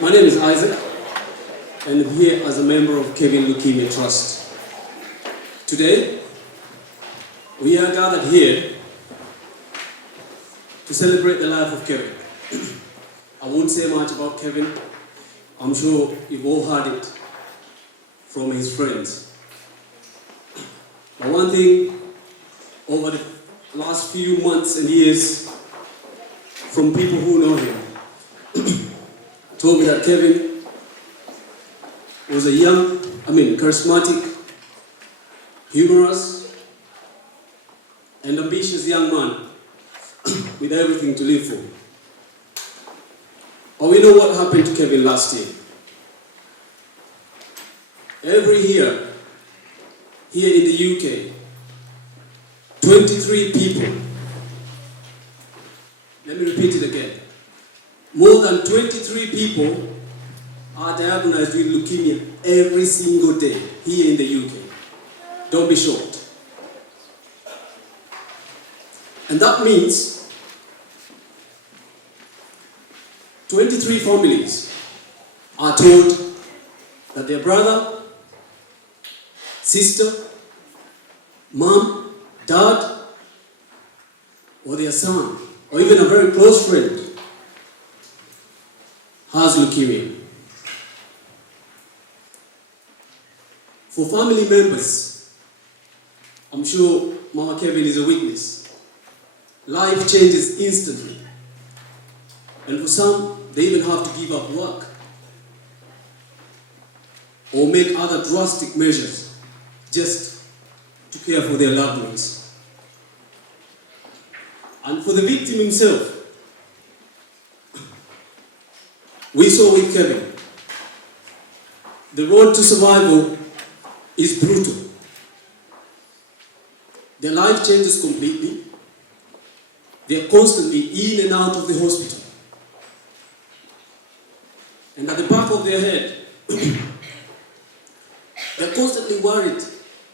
My name is Isaac, and I'm here as a member of Kevin Leukemia Trust. Today, we are gathered here to celebrate the life of Kevin. I won't say much about Kevin. I'm sure you've all heard it from his friends. But one thing, over the last few months and years, from people who know him, told me that Kevin was a charismatic, humorous, and ambitious young man with everything to live for. But we know what happened to Kevin last year. Every year, here in the UK, 23 people, let me repeat it again, more than 23 people are diagnosed with leukemia every single day here in the UK. Don't be shocked. And that means 23 families are told that their brother, sister, mom, dad, or their son, or even a very close friend has leukemia. For family members, I'm sure Mama Kevin is a witness. Life changes instantly. And for some, they even have to give up work or make other drastic measures just to care for their loved ones. And for the victim himself, we saw with Kevin, the road to survival is brutal. Their life changes completely. They are constantly in and out of the hospital. And at the back of their head, they're constantly worried,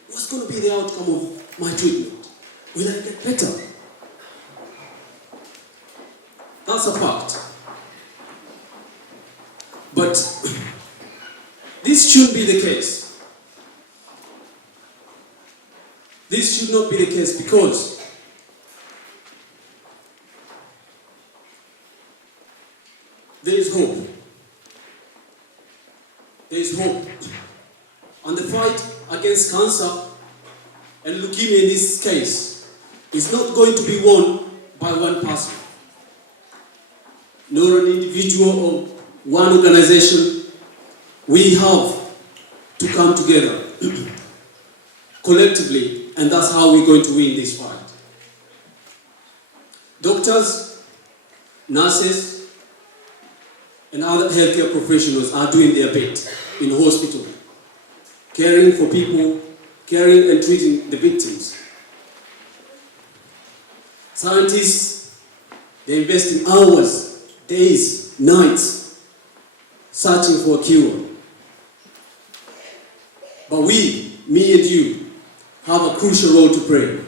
what's going to be the outcome of my treatment? Will I get better? That's a fact. But this shouldn't be the case. This should not be the case because there is hope. There is hope. And the fight against cancer and leukemia in this case is not going to be won by one person, nor an individual or one organization. We have to come together collectively, and that's how we're going to win this fight. Doctors, nurses, and other healthcare professionals are doing their bit in hospital, caring for people, caring and treating the victims. Scientists, they invest in hours, days, nights, searching for a cure. But we, me and you, have a crucial role to play.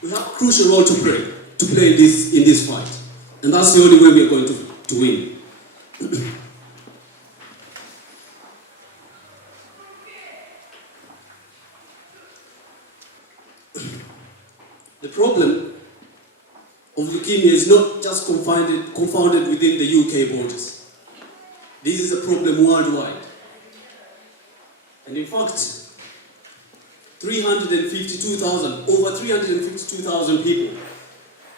We have a crucial role to play in this fight. And that's the only way we are going to win. The problem of leukemia is not just confounded within the UK borders. This is a problem worldwide. And in fact, over 352,000 people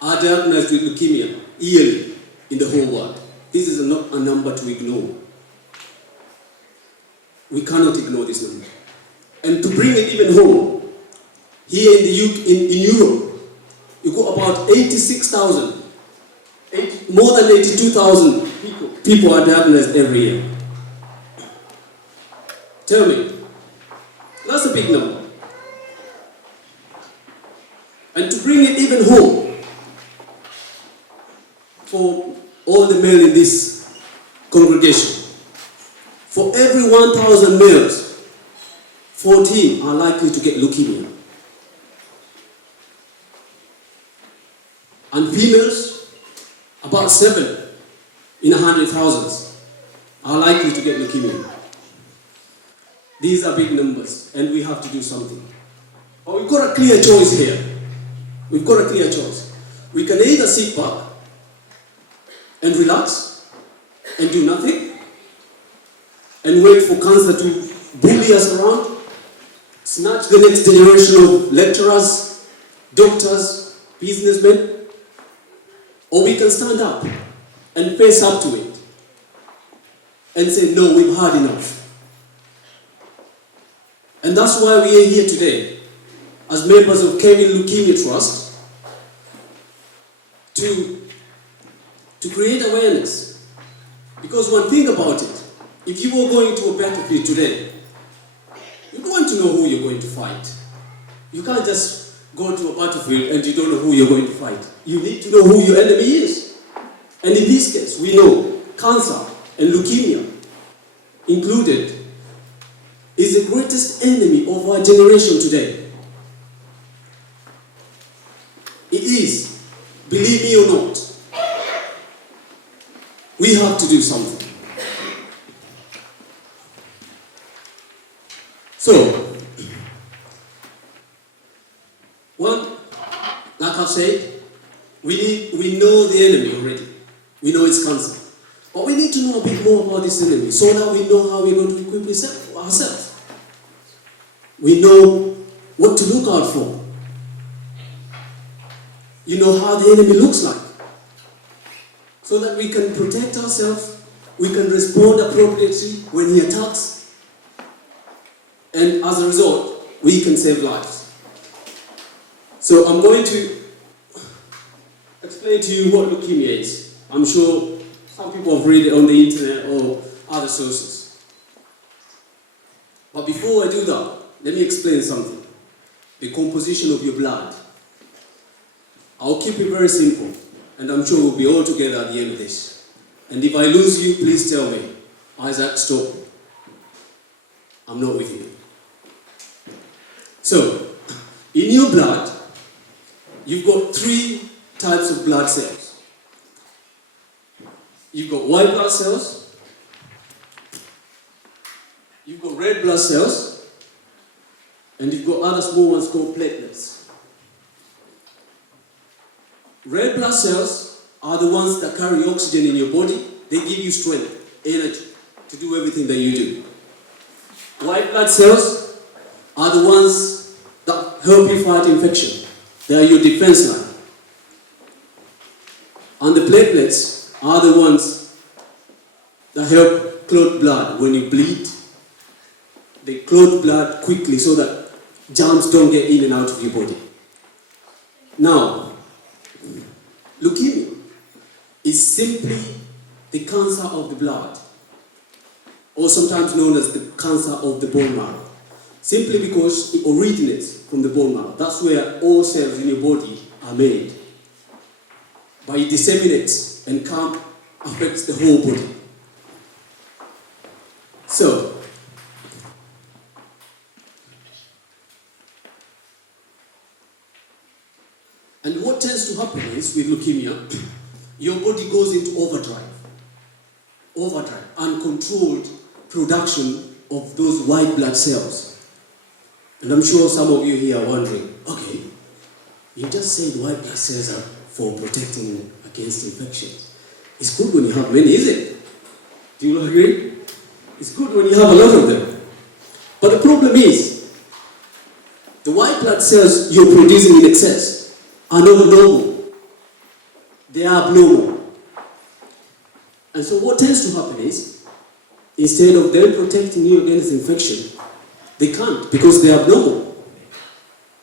are diagnosed with leukemia yearly in the whole world. This is not a number to ignore. We cannot ignore this number. And to bring it even home, here in Europe, you got about 86,000, more than 82,000 people are diagnosed every year. Tell me, that's a big number. And to bring it even home, for all the male in this congregation, for every 1,000 males, 14 are likely to get leukemia. And females, about 7 in 100,000 are likely to get leukemia. These are big numbers, and we have to do something. But we've got a clear choice here. We've got a clear choice. We can either sit back and relax and do nothing and wait for cancer to bully us around, snatch the next generation of lecturers, doctors, businessmen, or we can stand up and face up to it and say, no, we've had enough. And that's why we are here today, as members of Kevin Leukemia Trust, to create awareness. Because one thing about it, if you were going to a battlefield today, you want to know who you're going to fight. You can't just go to a battlefield and you don't know who you're going to fight. You need to know who your enemy is. And in this case, we know cancer and leukemia included is the greatest enemy of our generation today. It is, believe me or not. We have to do something. So, one, like I've said, we know the enemy already. We know it's cancer. But we need to know a bit more about this enemy so that we know how we're going to equip ourselves. We know what to look out for. You know how the enemy looks like. So that we can protect ourselves, we can respond appropriately when he attacks, and as a result, we can save lives. So I'm going to explain to you what leukemia is. I'm sure some people have read it on the internet or other sources. But before I do that, let me explain something. The composition of your blood. I'll keep it very simple, and I'm sure we'll be all together at the end of this. And if I lose you, please tell me, Isaac, stop. I'm not with you. So, in your blood, you've got 3 types of blood cells. You've got white blood cells, you've got red blood cells, and you've got other small ones called platelets. Red blood cells are the ones that carry oxygen in your body. They give you strength, energy to do everything that you do. White blood cells are the ones that help you fight infection. They are your defense line. And the platelets are the ones that help clot blood. When you bleed, they clot blood quickly so that germs don't get in and out of your body. Now, leukemia is simply the cancer of the blood, or sometimes known as the cancer of the bone marrow, simply because it originates from the bone marrow. That's where all cells in your body are made. But it disseminates and affects the whole body. So, and what tends to happen is, with leukemia, your body goes into overdrive, uncontrolled production of those white blood cells. And I'm sure some of you here are wondering, okay, you just said white blood cells are for protecting against infections. It's good when you have many, is it? Do you agree? It's good when you have a lot of them. But the problem is, the white blood cells you're producing in excess are not normal. They are abnormal. And so what tends to happen is, instead of them protecting you against infection, they can't because they are abnormal.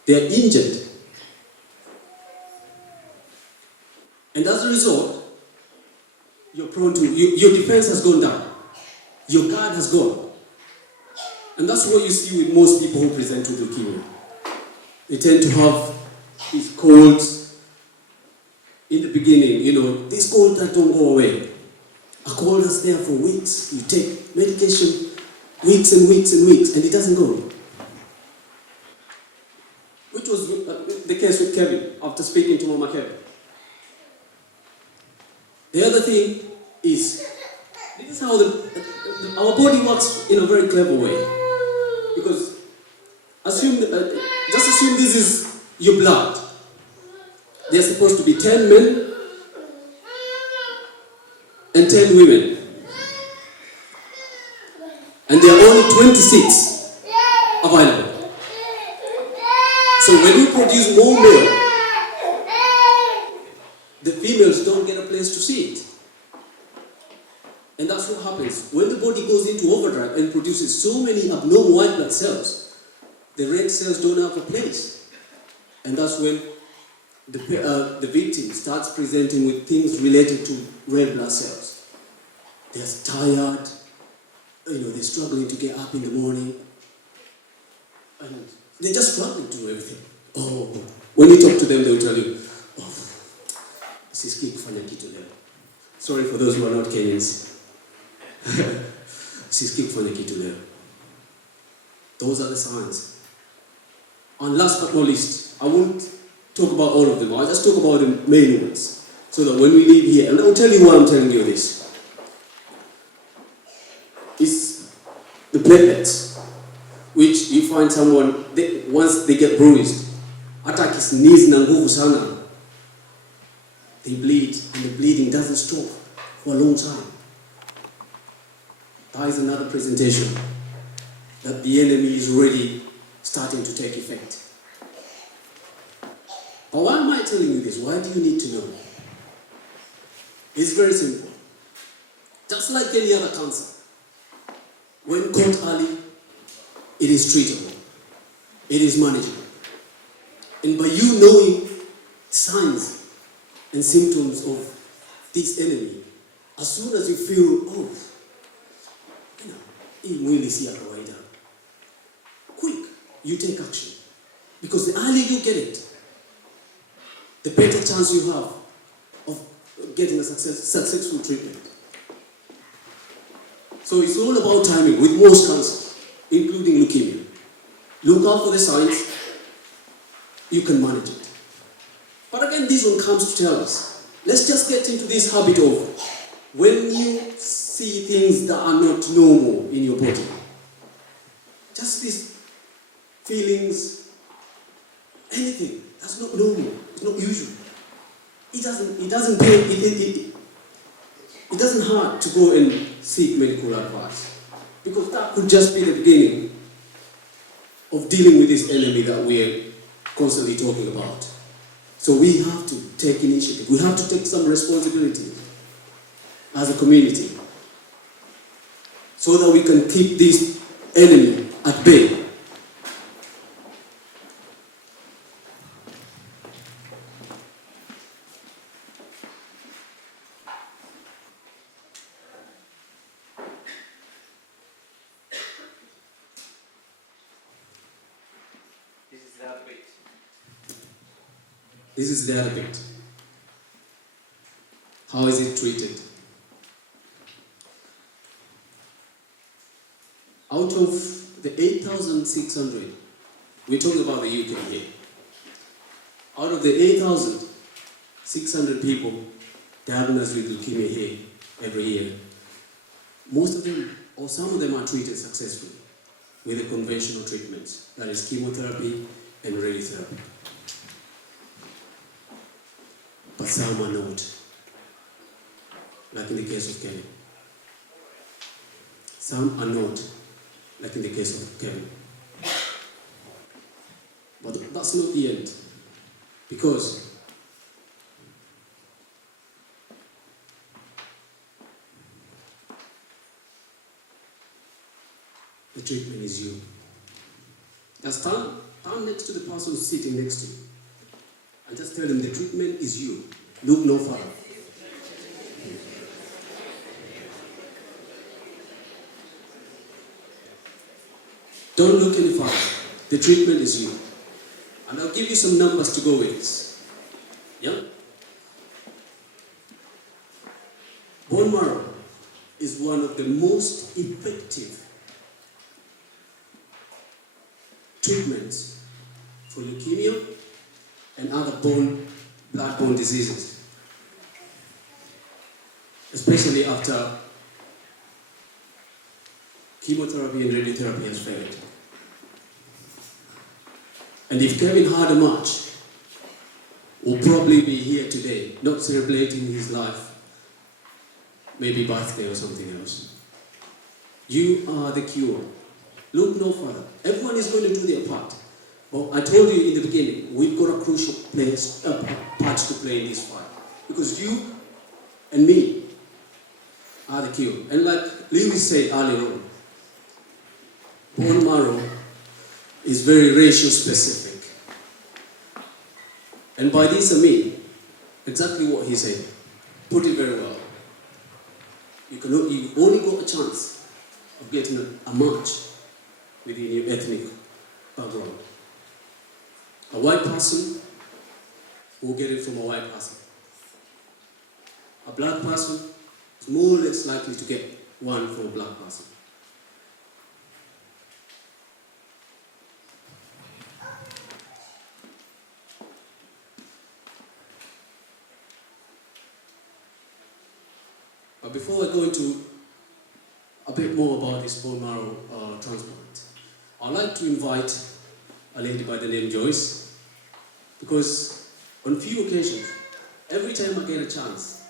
They are injured. And as a result, you're prone to, your defense has gone down. Your guard has gone. And that's what you see with most people who present with leukemia. They tend to have these colds in the beginning, these colds that don't go away. A cold that's there for weeks. You take medication weeks and weeks and weeks, and it doesn't go. was the case with Kevin after speaking to Mama Kevin. The other thing is, this is how our body works in a very clever way. Because just assume this is your blood. There are supposed to be 10 men and 10 women. And there are only 26 available. So when you produce more milk, the females don't get a place to see it. And that's what happens. When the body goes into overdrive and produces so many abnormal white blood cells, the red cells don't have a place. And that's when the victim starts presenting with things related to red blood cells. They're tired, they're struggling to get up in the morning, and they're just struggling to do everything. Oh, when you talk to them, they'll tell you, oh, siski kufanya kitu leo. Sorry for those who are not Kenyans. Siski kufanya kitu leo. Those are the signs. And last but not least, I won't talk about all of them. I'll just talk about the main ones. So that when we leave here, and I'll tell you why I'm telling you this. It's the platelets, which you find someone, once they get bruised, attack his knees na nguvu sana, they bleed, and the bleeding doesn't stop for a long time. That is another presentation that the enemy is already starting to take effect. But why am I telling you this? Why do you need to know? It's very simple. Just like any other cancer, when caught early, it is treatable. It is manageable. And by you knowing signs and symptoms of this enemy, as soon as you feel, quick, you take action. Because the earlier you get it, the better chance you have of getting a successful treatment. So it's all about timing with most cancers, including leukemia. Look out for the signs, you can manage it. But again, this one comes to tell us, let's just get into this habit of when you see things that are not normal in your body, just these feelings, anything that's not normal, it's not usual. It doesn't hurt to go and seek medical advice, because that could just be the beginning of dealing with this enemy that we're constantly talking about. So we have to take initiative. We have to take some responsibility as a community so that we can keep this enemy at bay. This is the other bit. How is it treated? Out of the 8,600, we're talking about the UK here. Out of the 8,600 people diagnosed with leukemia here every year, most of them, or some of them, are treated successfully with the conventional treatments, that is chemotherapy and radiotherapy. But some are not, like in the case of Kevin. Some are not, like in the case of Kevin. But that's not the end, because the treatment is you. Now stand next to the person sitting next to you and just tell them the treatment is you. Look no further. Don't look any further. The treatment is you. And I'll give you some numbers to go with this. Yeah? Bone marrow is one of the most effective treatments for leukemia and other blood-borne diseases, especially after chemotherapy and radiotherapy has failed. And if Kevin had a match, we'll probably be here today, not celebrating his life, maybe birthday or something else. You are the cure. Look no further. Everyone is going to do their part. But I told you in the beginning, we've got a crucial part to play in this fight. Because you and me are the cure. And like Lewis said earlier on, bone marrow is very ratio specific. And by this I mean exactly what he said. Put it very well. You've only got a chance of getting a match within your ethnic background. A white person will get it from a white person. A black person is more or less likely to get one from a black person. But before I go into a bit more about this bone marrow transplant, I'd like to invite a lady by the name Joyce, because on a few occasions, every time I get a chance,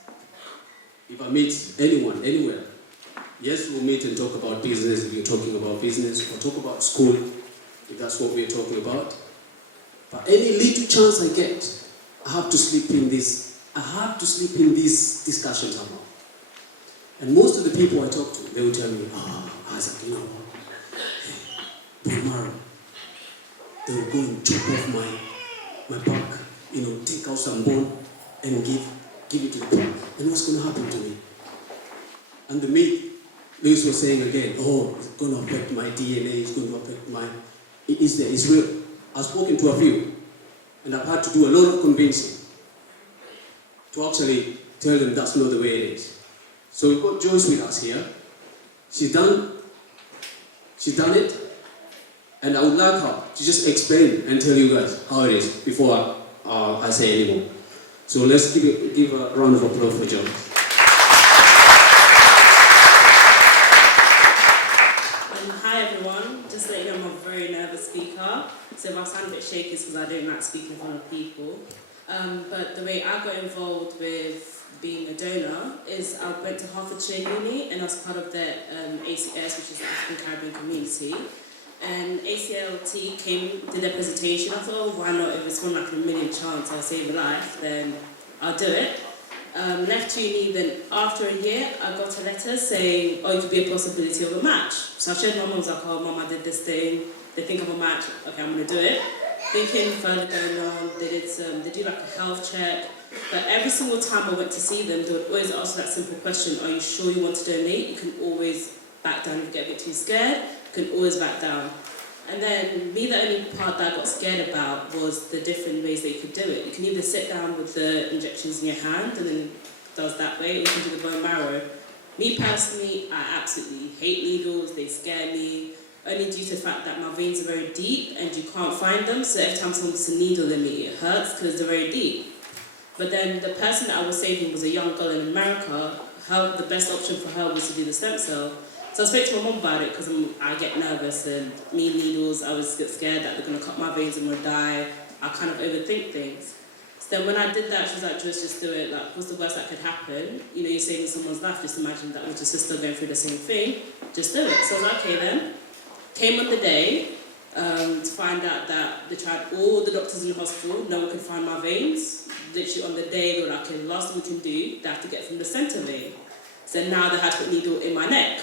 if I meet anyone, anywhere, yes, we'll meet and talk about business if we're talking about business, or talk about school, if that's what we're talking about. But any little chance I get, I have to slip in this discussion somehow. And most of the people I talk to, they will tell me, Isaac, you know what? Bone marrow. They will go and chop off my back, take out some bone and give it to the pig. And what's going to happen to me? And the meat, Lewis was saying again, it's going to affect my DNA, it's going to affect my... It's real. I've spoken to a few, and I've had to do a lot of convincing to actually tell them that's not the way it is. So we've got Joyce with us here. She's done it, and I would like her to just explain and tell you guys how it is before I say any more. So let's give a round of applause for Joyce. Hi everyone, just to let you know I'm a very nervous speaker, so if I sound a bit shaky it's because I don't like speaking in front of people. But the way I got involved with being a donor is I went to Hertfordshire Uni and I was part of the ACS, which is the African Caribbean community. And ACLT did their presentation. I thought, why not? If it's one like a million chance I'll save a life, then I'll do it. Left uni, then after a year, I got a letter saying, it could be a possibility of a match. So I showed my mum, I was like, Mum, I did this thing. They think of a match, okay, I'm gonna do it. Thinking further going on, they do like a health check. But every single time I went to see them, they would always ask that simple question, are you sure you want to donate? You can always back down if you get a bit too scared. You can always back down. And then the only part that I got scared about was the different ways that you could do it. You can either sit down with the injections in your hand and then it does that way, or you can do the bone marrow. Me personally, I absolutely hate needles, they scare me, only due to the fact that my veins are very deep and you can't find them, so every time someone puts a needle in me, it hurts because they're very deep. But then the person that I was saving was a young girl in America. The best option for her was to do the stem cell. So I spoke to my mum about it because I get nervous and me needles, I was scared that they're going to cut my veins and I'm going to die. I kind of overthink things. So then when I did that, she was like, just do it. Like, what's the worst that could happen? You're saving someone's life. Just imagine that was your sister going through the same thing. Just do it. So I was like, okay then. Came on the day to find out that they tried all the doctors in the hospital. No one could find my veins. Literally on the day, they were like, okay, the last thing we can do, they have to get from the center vein. So now they had to put a needle in my neck.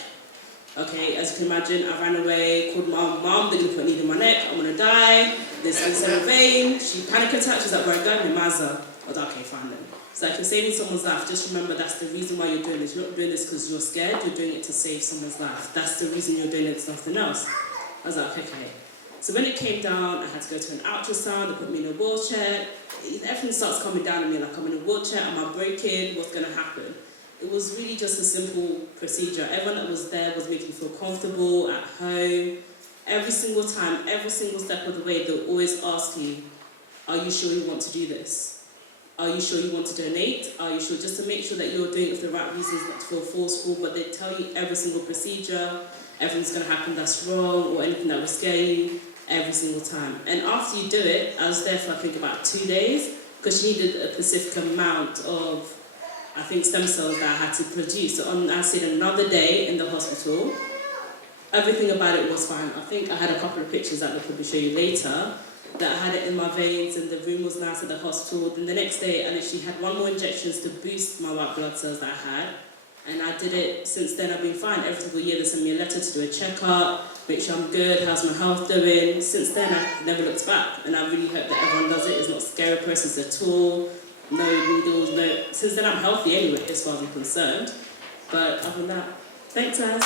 Okay, as you can imagine, I ran away, called my mum, they're going to put a needle in my neck, I'm going to die, this is a vein. She panicked attack, she's like, where are you going? Maza. I was like, okay, fine then. So like, you're saving someone's life, just remember that's the reason why you're doing this. You're not doing this because you're scared, you're doing it to save someone's life. That's the reason you're doing it, it's nothing else. I was like, okay. So when it came down, I had to go to an ultrasound, they put me in a wheelchair. Everything starts coming down to me, like I'm in a wheelchair, am I breaking, what's going to happen? It was really just a simple procedure. Everyone that was there was making me feel comfortable, at home. Every single time, every single step of the way, they'll always ask you, are you sure you want to do this? Are you sure you want to donate? Are you sure? Just to make sure that you're doing it for the right reasons, not to feel forceful, but they tell you every single procedure, everything's going to happen that's wrong, or anything that will scare you, every single time. And after you do it, I was there for I think about 2 days, because she needed a specific amount of, I think, stem cells that I had to produce. So I stayed another day in the hospital. Everything about it was fine. I think I had a couple of pictures that I'll probably show you later, that I had it in my veins and the room was nice at the hospital. Then the next day, I literally had 1 more injections to boost my white blood cells that I had. And I did it, since then I've been fine. Every single year they send me a letter to do a checkup, make sure I'm good, how's my health doing. Since then I've never looked back, and I really hope that everyone does it. It's not a scary process at all, no needles, no... Since then I'm healthy anyway, as far as I'm concerned. But other than that, thanks guys.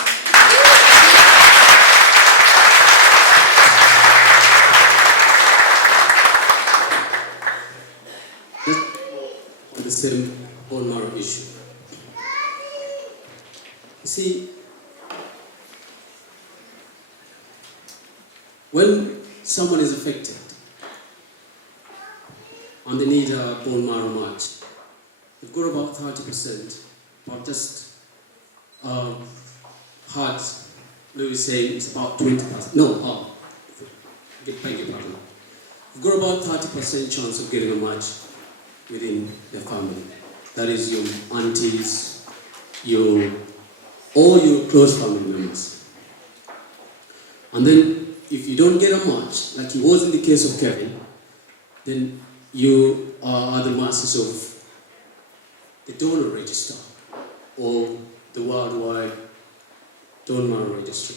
On the same bone marrow issue. You see, when someone is affected and they need a bone marrow match, they've got about 30%, but just heart, Louis saying it's about 20%. No, beg your pardon. You've got about 30% chance of getting a match within the family. That is your aunties, all your close family members. And then if you don't get a match, like it was in the case of Kevin, then you are the masters of the donor register or the worldwide donor marrow registry.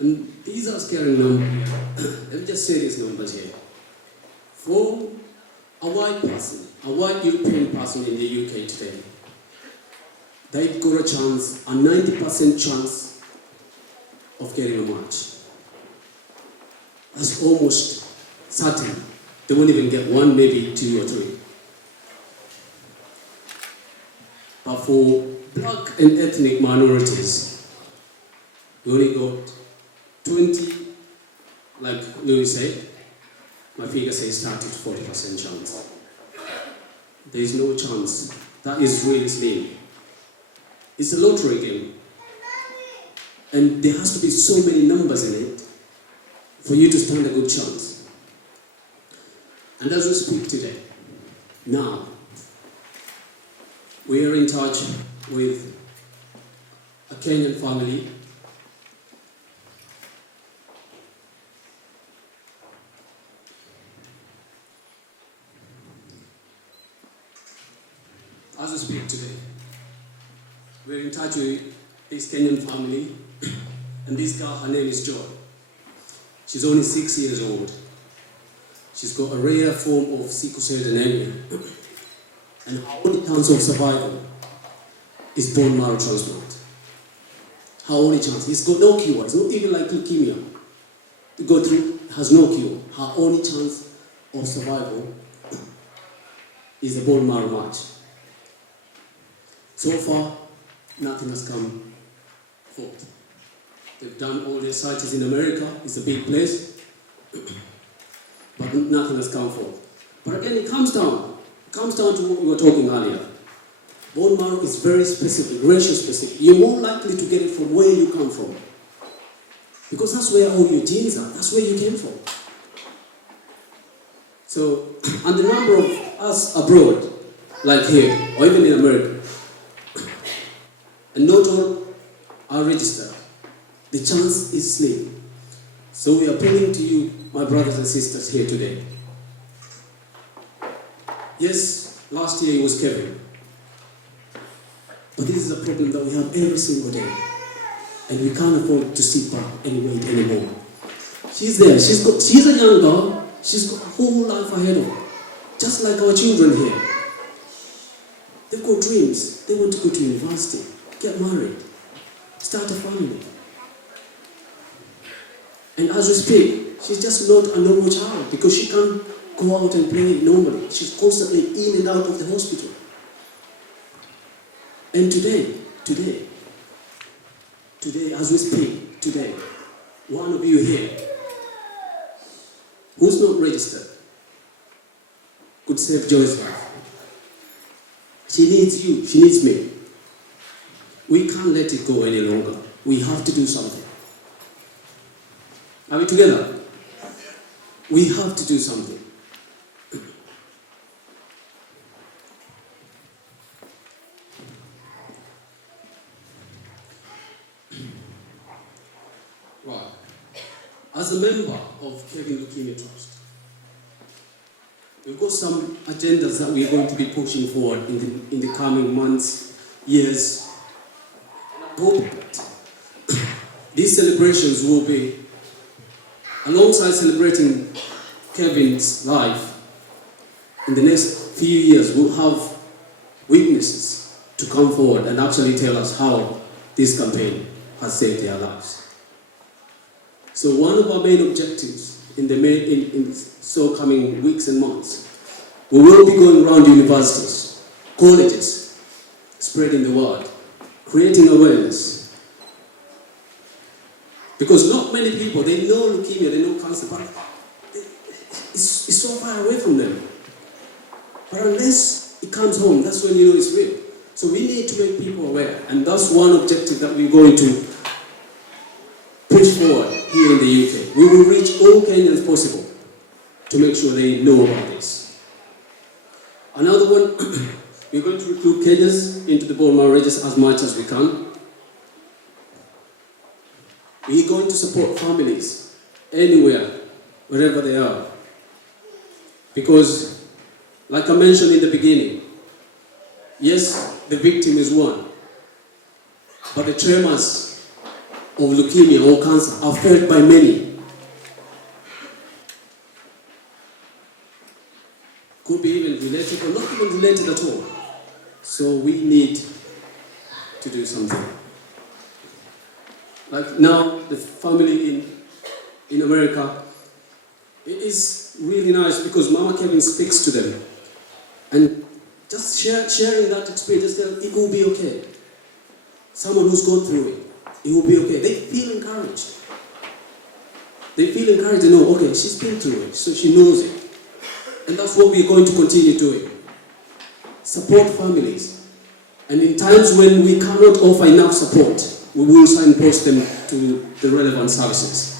And these are scary numbers. Let me just say these numbers here. For a white person, a white European person in the UK today, they've got a chance, a 90% chance of getting a match. That's almost certain. They won't even get 1, maybe 2 or 3. But for black and ethnic minorities, you only got 20, like Louis said, my figure says 30 to 40% chance. There is no chance. That is really slim. It's a lottery game. And there has to be so many numbers in it for you to stand a good chance. And as we speak today, now, we are in touch with a Kenyan family . As we speak today, we're in touch with this Kenyan family, and this girl, her name is Joy. She's only 6 years old. She's got a rare form of sickle cell anemia, and her only chance of survival is bone marrow transplant. Her only chance. It's got no cure. It's not even like leukemia. To go through, has no cure. Her only chance of survival is a bone marrow match. So far, nothing has come forth. They've done all their sites in America. It's a big place. But nothing has come forth. But again, it comes down to what we were talking earlier. Bone marrow is very specific, ratio specific. You're more likely to get it from where you come from. Because that's where all your genes are. That's where you came from. So, and the number of us abroad, like here, or even in America, and not all are registered. The chance is slim. So we are appealing to you, my brothers and sisters here today. Yes, last year it was Kevin. But this is a problem that we have every single day. And we can't afford to sit back and wait anymore. She's there. She's a young girl. She's got a whole life ahead of her. Just like our children here. They've got dreams. They want to go to university, get married, start a family. And as we speak, she's just not a normal child because she can't go out and play normally. She's constantly in and out of the hospital. And today, as we speak, today, one of you here who's not registered could save Joy's life. She needs you, she needs me. We can't let it go any longer. We have to do something. Are we together? We have to do something. Right. As a member of Kevin Leukemia Trust, we've got some agendas that we're going to be pushing forward in the coming months, years. And I hope that these celebrations will be, alongside celebrating Kevin's life, in the next few years we'll have witnesses to come forward and actually tell us how this campaign has saved their lives. So one of our main objectives in so coming weeks and months, we will be going around universities, colleges, spreading the word, creating awareness. Because not many people, they know leukemia, they know cancer, but it's so far away from them. But unless it comes home, that's when you know it's real. So we need to make people aware, and that's one objective that we're going to push forward here in the UK. We will reach all Kenyans possible to make sure they know about this. Another one, we're going to recruit Kenyans into the bone marrow register as much as we can. We're going to support families anywhere, wherever they are. Because, like I mentioned in the beginning, yes, the victim is one, but the tremors of leukemia or cancer are felt by many. Could be even related or not even related at all. So we need to do something. Like now, the family in America, it is really nice because Mama Kevin speaks to them. And just sharing that experience, just tell, it will be okay. Someone who's gone through it will be okay. They feel encouraged. They feel encouraged to know, okay, she's been through it, so she knows it. And that's what we're going to continue doing. Support families. And in times when we cannot offer enough support, we will signpost them to the relevant services.